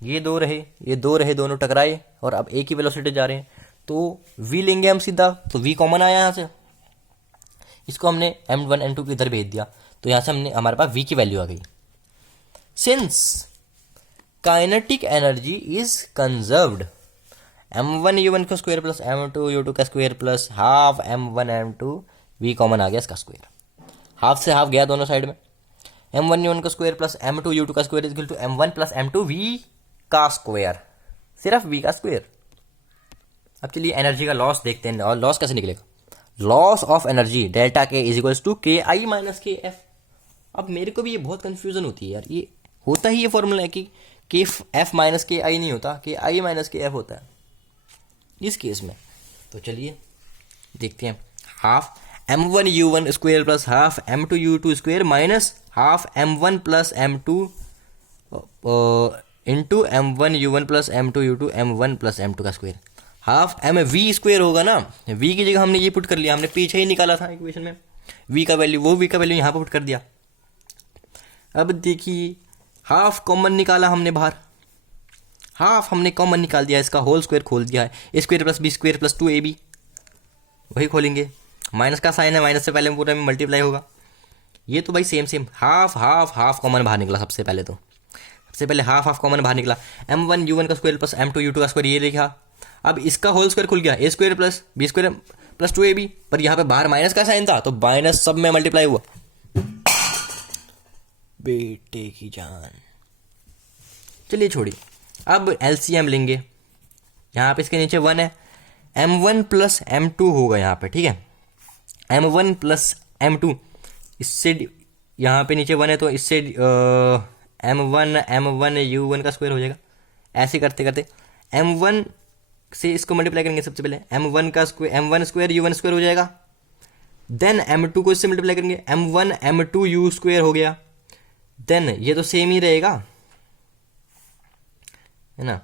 ये दो रहे, ये दो रहे, दोनों टकराए और अब एक ही वेलोसिटी जा रहे हैं, तो v लेंगे हम सीधा, तो v कॉमन आया यहाँ से, इसको हमने m1 m2 को इधर भेज दिया, तो यहाँ से हमने हमारे पास v की वैल्यू आ गई। Since kinetic energy is conserved, m1 u1 का स्क्वायर प्लस m2 u2 का square plus half m1 m2, v common आ गया इसका स्क्वायर, हाफ से हाफ गया दोनों साइड में, m1 u1 का स्क्वायर प्लस m2 u2 का square equal to m1 plus m2 v का स्क्वायर, सिर्फ v का स्क्वायर। अब चलिए एनर्जी का लॉस देखते हैं, और लॉस कैसे निकलेगा। लॉस ऑफ एनर्जी डेल्टा के इज इक्वल्स टू के आई माइनस के एफ। अब मेरे को भी ये बहुत कंफ्यूजन होती है यार, ये होता ही ये फॉर्मूला है कि के एफ माइनस के आई नहीं होता, के आई माइनस के एफ होता है इस केस में। तो चलिए देखते हैं, half m1 u1 square plus half m2 u2 square minus half m1 plus m2 into m1 u1 plus m2 u2 m1 plus m2 का square, half m v square होगा ना, v की जगह हमने ये पुट कर लिया, हमने पीछे ही निकाला था इक्वेशन में v का वैल्यू, वो v का वैल्यू यहाँ पर पुट कर दिया। अब देखिए हाफ कॉमन निकाला हमने बाहर, हाफ हमने कॉमन निकाल दिया, इसका होल स्क्वायर खोल दिया है, A square plus B square plus 2ab, वही खोलेंगे, माइनस का साइन है, माइनस से पहले पूरा में मल्टीप्लाई होगा, ये तो भाई same same, half half half common बाहर निकला, सबसे पहले हाफ कॉमन बाहर निकला, m1 u1 का स्क्वायर प्लस m2 u2 का स्क्वायर ये लिखा, अब इसका होल स्क्वायर खुल गया, A square plus B square plus 2ab, पर यहाँ पे बाहर माइनस का साइन था तो माइनस सब में मल्टीप्लाई हुआ, बेटे की जान। चलिए छोड़िए, अब एलसीएम लेंगे, यहाँ पे इसके नीचे 1 है, m1 प्लस m2 होगा यहाँ पे, ठीक है, m1 प्लस m2, इससे यहाँ पे नीचे 1 है तो इससे m1 u1 का स्क्वायर हो जाएगा, ऐसे करते करते m1 से इसको मल्टीप्लाई करेंगे, सबसे पहले m1 का square m1 square u1 square हो जाएगा, देन m2 को इससे मल्टीप्लाई करेंगे, m1 m2 u स्क्वायर हो गया, देन ये तो सेम ही रहेगा है ना,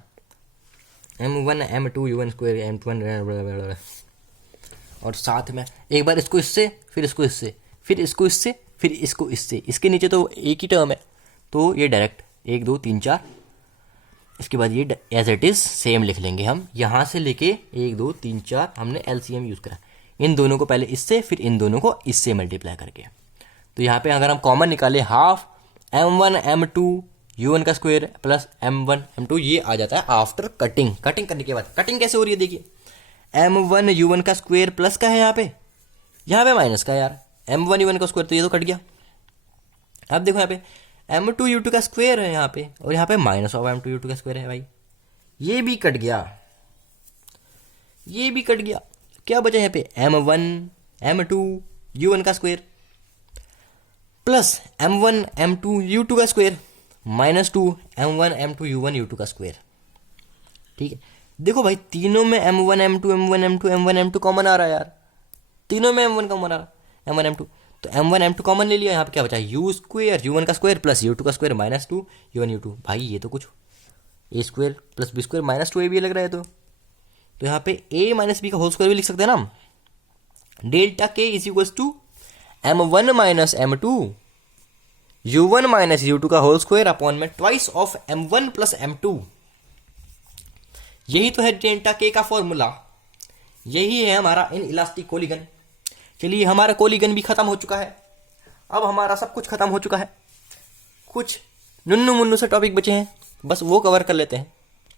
m1 m2 u1 square m1, और साथ में एक बार इसको इससे, फिर इसको इससे, फिर इसको इससे, फिर इसको इससे, इसके नीचे तो एक ही टर्म है तो ये डायरेक्ट 1 2 3 4, इसके बाद ये एज इट इज सेम लिख लेंगे हम, यहाँ से लेके 1 2 3 4 हमने एलसीएम यूज करा, इन दोनों को पहले इससे फिर इन दोनों को इससे मल्टीप्लाई करके, तो यहाँ पे अगर हम कॉमन निकाले हाफ m1 m2 u1 का स्क्वायर प्लस m1 m2, ये आ जाता है आफ्टर कटिंग करने के बाद। कटिंग कैसे हो रही है देखिए, m1 u1 का स्क्वायर प्लस का है, यहाँ पे माइनस का है यार, m1 u1 का स्क्वायर तो ये तो कट गया। अब देखो यहाँ पे m2 u2 का स्क्वायर है यहाँ पे, और यहाँ पे माइनस ऑफ m2 u2 का स्क्वायर है भाई, ये भी कट गया, ये भी कट गया, क्या बचा यहाँ पे m1 m2 u1 का square plus m1 m2 u2 का square minus 2 m1 m2 u1 u2 का स्क्वायर, ठीक है। देखो भाई तीनों में m1 m2 m1 m2 m1 m2 common आ रहा है यार, तीनों में m1 कॉमन आ रहा है, m1 m2, तो m1 m2 कॉमन ले लिया, यहाँ पे क्या बचा u स्क्वायर u1 का स्क्वायर प्लस u2 का स्क्वायर माइनस 2 u1 u2, भाई ये तो कुछ a square plus b square minus 2ab लग रहा है, तो यहाँ पे a माइनस b का होल स्क्वायर भी लिख सकते हैं ना हम, delta k is equals to m1 minus m2 u1 minus u2 का होल स्क्वायर अपॉन में twice of m1 plus m2, यही तो है डेल्टा k का फॉर्मूला, यही है हमारा इन इलास्टिक कोलिगन। चलिए हमारा कोलिगन भी खत्म हो चुका है, अब हमारा सब कुछ खत्म हो चुका है, कुछ नुन्नू मुन्नू से टॉपिक बचे हैं, बस वो कवर कर लेते हैं।